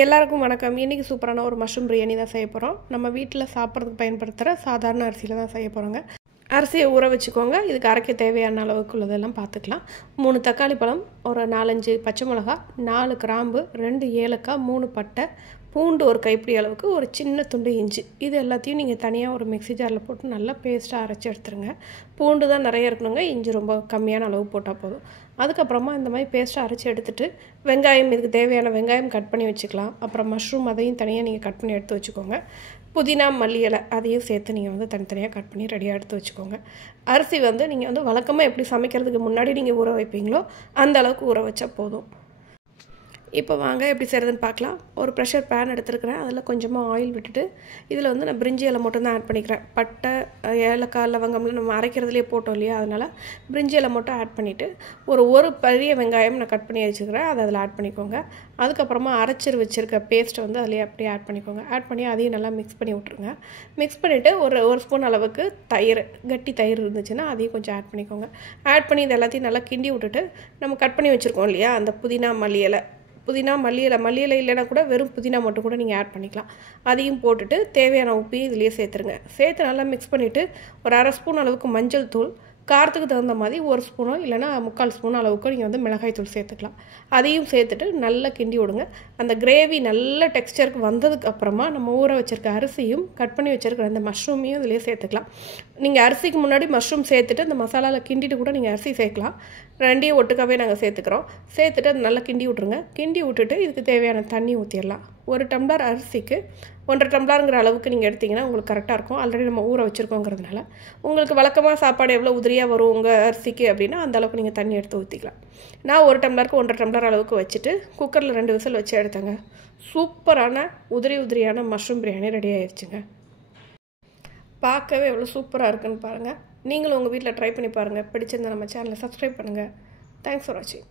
எல்லாருக்கும் வணக்கம். இன்றைக்கி சூப்பரான ஒரு மஷ்ரூம் பிரியாணி தான் செய்ய போகிறோம். நம்ம வீட்டில் சாப்பிட்றதுக்கு பயன்படுத்துகிற சாதாரண அரிசியில் தான் செய்ய போகிறோங்க. அரிசியை ஊற வச்சுக்கோங்க. இதுக்கு அரைக்க தேவையான அளவுக்கு உள்ளதெல்லாம் பார்த்துக்கலாம். 3 தக்காளி பழம், ஒரு 4-5 பச்சை மிளகா, 4 கிராம்பு, 2 ஏலக்காய், 3 பட்டை, பூண்டு ஒரு கைப்பிடி அளவுக்கு, ஒரு சின்ன துண்டு இஞ்சி. இது எல்லாத்தையும் நீங்கள் தனியாக ஒரு மிக்ஸி ஜாரில் போட்டு நல்லா பேஸ்ட்டாக அரைச்சி எடுத்துருங்க. பூண்டு தான் நிறைய இருக்கணுங்க, இஞ்சி ரொம்ப கம்மியான அளவு போட்டால் போதும். அதுக்கப்புறமா இந்த மாதிரி பேஸ்ட்டாக அரைச்சி எடுத்துகிட்டு வெங்காயம், இதுக்கு தேவையான வெங்காயம் கட் பண்ணி வச்சுக்கலாம். அப்புறம் மஷ்ரூம் அதையும் தனியாக நீங்கள் கட் பண்ணி எடுத்து வச்சுக்கோங்க. புதினா, மல்லி இலை அதையும் சேர்த்து நீங்கள் தனித்தனியாக கட் பண்ணி ரெடியாக எடுத்து வச்சுக்கோங்க. அரிசி நீங்கள் வழக்கமாக எப்படி சமைக்கிறதுக்கு முன்னாடி நீங்கள் ஊற வைப்பீங்களோ அந்த அளவுக்கு ஊற வச்சா போதும். இப்போ வாங்க எப்படி செய்கிறதுன்னு பார்க்கலாம். ஒரு ப்ரெஷர் பேன் எடுத்துருக்கிறேன். அதில் கொஞ்சமாக ஆயில் விட்டுட்டு இதில் நான் பிரிஞ்சி இலை மட்டும் தான் ஆட் பண்ணிக்கிறேன். பட்டை, ஏலக்காய், லவங்கம்லாம் நம்ம அரைக்கிறதுலேயே போட்டோம் இல்லையா, அதனால் பிரிஞ்சி இலை மட்டும் ஆட் பண்ணிவிட்டு ஒரு பெரிய வெங்காயம் நான் கட் பண்ணி வச்சுக்கிறேன், அதை அதில் ஆட் பண்ணிக்கோங்க. அதுக்கப்புறமா அரைச்சி வச்சுருக்க பேஸ்ட்டை அதிலே அப்படியே ஆட் பண்ணிக்கோங்க. ஆட் பண்ணி அதையும் நல்லா மிக்ஸ் பண்ணி விட்ருங்க. மிக்ஸ் பண்ணிவிட்டு ஒரு ஸ்பூன் அளவுக்கு தயிர், கட்டி தயிர் இருந்துச்சுன்னா அதையும் கொஞ்சம் ஆட் பண்ணிக்கோங்க. ஆட் பண்ணி இது எல்லாத்தையும் நல்லா கிண்டி விட்டுட்டு நம்ம கட் பண்ணி வச்சுருக்கோம் இல்லையா அந்த புதினா, மல்லி இலை இல்லைன்னா கூட வெறும் புதினா மட்டும் கூட நீங்கள் ஆட் பண்ணிக்கலாம். அதையும் போட்டுட்டு தேவையான உப்பையும் இதுலேயே சேர்த்துருங்க. சேர்த்து நல்லா மிக்ஸ் பண்ணிவிட்டு ஒரு 1/2 ஸ்பூன் அளவுக்கு மஞ்சள் தூள், காரத்துக்கு தகுந்த மாதிரி 1 ஸ்பூனோ இல்லைனா 3/4 ஸ்பூன் அளவுக்கு நீங்கள் மிளகாய் தூள் சேர்த்துக்கலாம். அதையும் சேர்த்துட்டு நல்லா கிண்டி விடுங்க. அந்த கிரேவி நல்ல டெக்ஸ்டருக்கு வந்ததுக்கு அப்புறமா நம்ம ஊற வச்சுருக்க அரிசியும் கட் பண்ணி வச்சுருக்கிற அந்த மஷ்ரூமையும் இதிலே சேர்த்துக்கலாம். நீங்கள் அரிசிக்கு முன்னாடி மஷ்ரூம் சேர்த்துட்டு அந்த மசாலாவில் கிண்டிட்டு கூட நீங்கள் அரிசி சேர்க்கலாம். ரெண்டையும் ஒட்டுக்காவே நாங்கள் சேர்த்துக்கிறோம். சேர்த்துட்டு அது நல்லா கிண்டி விட்ருங்க. கிண்டி விட்டுட்டு இதுக்கு தேவையான தண்ணி ஊற்றிடலாம். 1 டம்ளர் அரிசிக்கு 1.5 டம்ளருங்கிற அளவுக்கு நீங்கள் எடுத்திங்கன்னா உங்களுக்கு கரெக்டாக இருக்கும். ஆல்ரெடி நம்ம ஊற வச்சுருக்கோங்கிறதுனால உங்களுக்கு வழக்கமாக சாப்பாடு எவ்வளோ உதிரியாக வரும் உங்கள் அரிசிக்கு அப்படின்னா அந்த அளவுக்கு நீங்கள் தண்ணி எடுத்து ஊற்றிக்கலாம். நான் 1 டம்ளருக்கு 1.5 டம்ளர் அளவுக்கு வச்சுட்டு குக்கரில் 2 விசில் வச்சு எடுத்தேங்க. சூப்பரான உதிரியான மஷ்ரூம் பிரியாணி ரெடி ஆயிடுச்சுங்க. பார்க்கவே எவ்வளோ சூப்பராக இருக்குன்னு பாருங்கள். நீங்களும் உங்கள் வீட்டில் ட்ரை பண்ணி பாருங்கள். பிடிச்சிருந்தா நம்ம சேனலை சப்ஸ்கிரைப் பண்ணுங்கள். தேங்க்ஸ் ஃபார் வாட்சிங்.